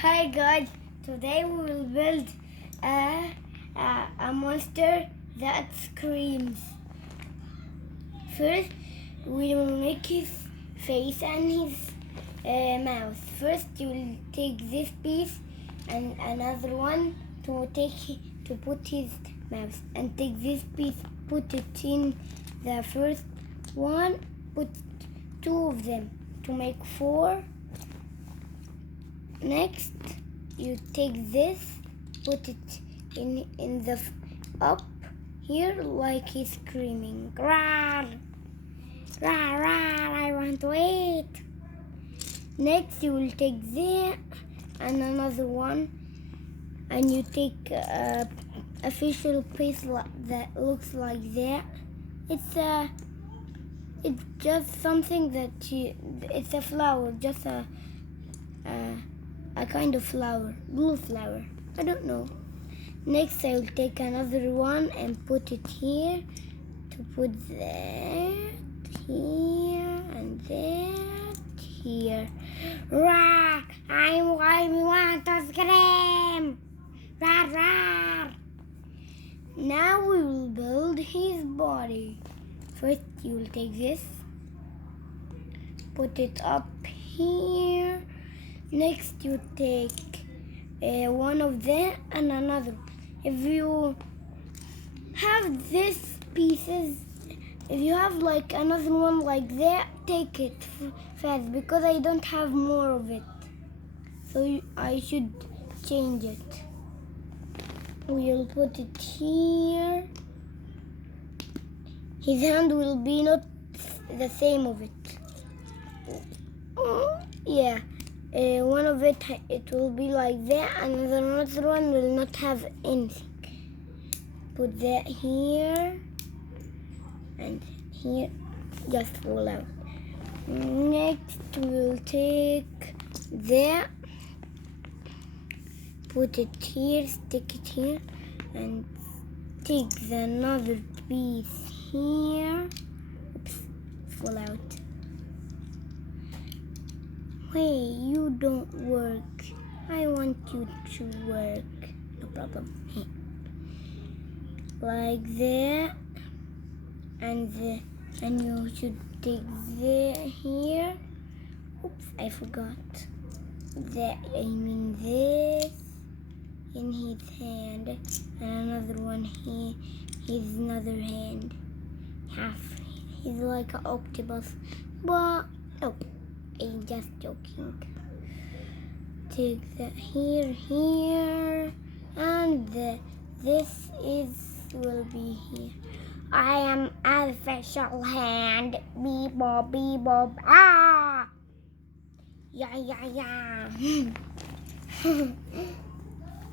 Hi guys, today we will build a monster that screams. First, we will make his face and his mouth. First, you will take this piece and another one to put his mouth, and take this piece, put it in the first one, put two of them to make four. Next, you take this, put it in the up here like he's screaming. Rawr, rawr, rawr, I want to eat. Next, you will take this and another one, and you take a facial piece that looks like that. It's just something that it's a flower, just a kind of flower, blue flower. I don't know. Next, I will take another one and put it here, to put that here and that here. Rah! I want to scream! Rah, rah! Now we will build his body. First, you will take this, put it up here. Next, you take one of them and another. If you have these pieces, if you have like another one like that, take it fast, because I don't have more of it. So I should change it. We'll put it here. His hand will be not the same of it. Yeah. One of it will be like that, and another one will not have anything. Put that here and here, just fall out. Next, we'll take that, put it here, stick it here, and take another piece here. Oops, fall out. Hey, you don't work. I want you to work. No problem. Like that. And you should take that here. Oops, I forgot. That, I mean this in his hand. And another one here. His another hand. Half. He's like an octopus. But, nope. I'm just joking. Take that here, and this will be here. I am a special hand. Bebop, ah! Yeah.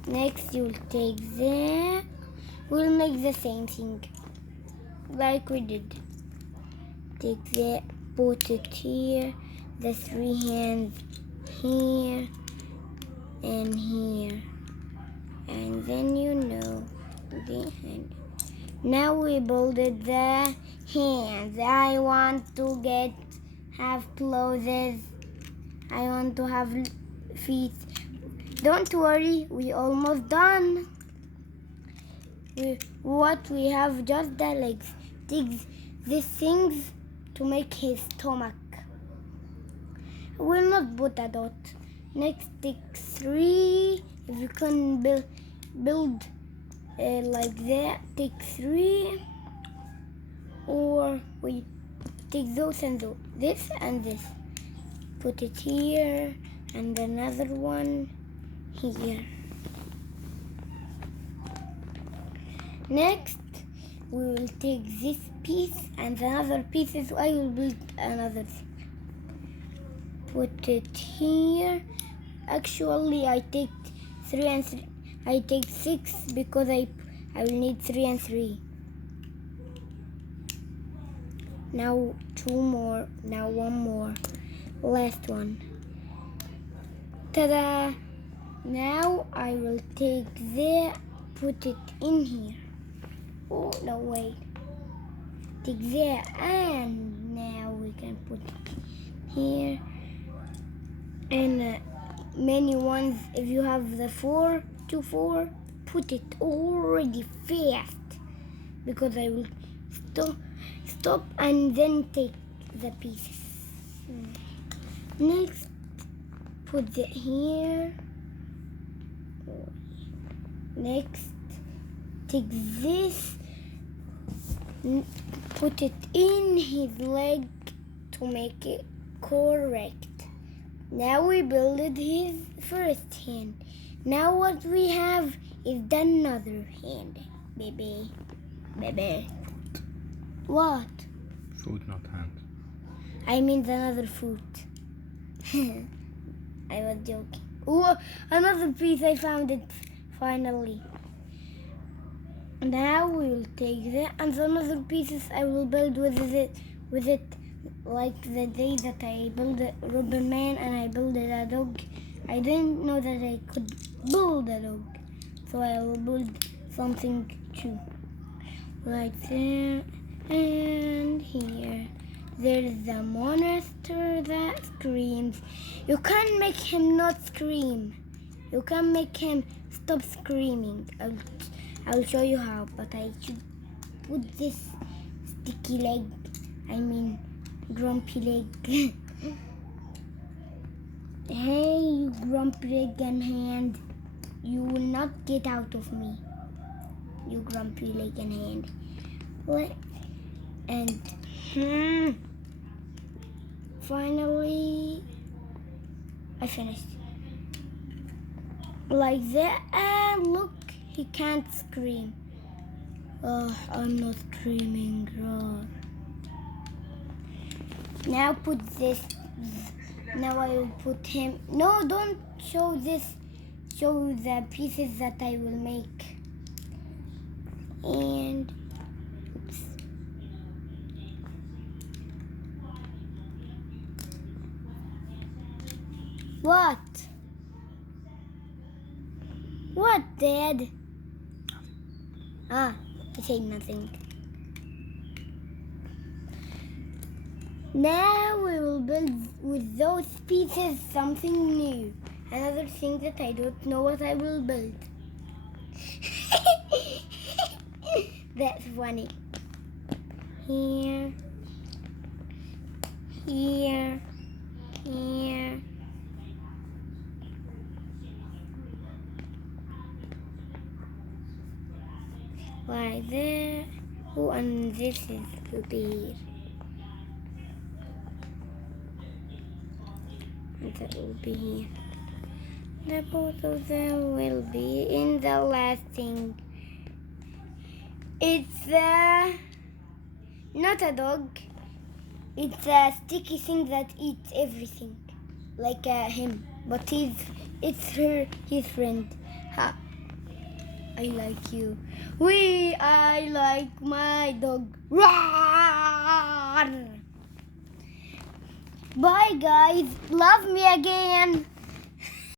Next, you'll take that. We'll make the same thing like we did. Take that, put it here. The three hands here and here, and then the hand. Now we builded the hands. I want to have clothes. I want to have feet. Don't worry, we almost done. We have just the legs. Take these things to make his stomach. We'll not put a dot. Next, take three. If you can build like that, take three. Or we take those and those. This and this. Put it here, and another one here. Next, we will take this piece and another pieces. I will build another thing. Put it here. Actually, I take 3 and 3. I take 6 because I will need 3 and 3. Now 2 more. Now 1 more. Last one. Ta-da! Now I will take that, put it in here. Oh no, wait. Take that, and now we can put it here. And many ones. If you have the 4 to 4, put it already fast, because I will stop and then take the pieces. Next, put it here. Next, take this, put it in his leg to make it correct. Now we build his first hand. Now what we have is another hand, baby. What? Foot, not hand. I mean another foot. I was joking. Oh, another piece, I found it finally. Now we will take that, and the other pieces I will build with it like the day that I built a rubber man and I built a dog. I didn't know that I could build a dog, so I will build something too. Like there and here. There's a monster that screams. You can't make him not scream. You can make him stop screaming. I'll show you how, but I should put this sticky leg, grumpy leg. Hey, you grumpy leg and hand. You will not get out of me. You grumpy leg and hand. What? And finally, I finished. Like that, and look, he can't scream. Oh, I'm not screaming, roar. Now put this. Now I will put him. No, don't show this. Show the pieces that I will make. And oops. What? What, Dad? He said nothing. Now we will build with those pieces something new. Another thing that I don't know what I will build. That's funny. Here. Like there. Oh, and this will be here. And that will be here. The both of them will be in the last thing. It's not a dog. It's a sticky thing that eats everything, like him. But it's his friend. Ha! I like you. I like my dog. Roar! Bye, guys. Love me again.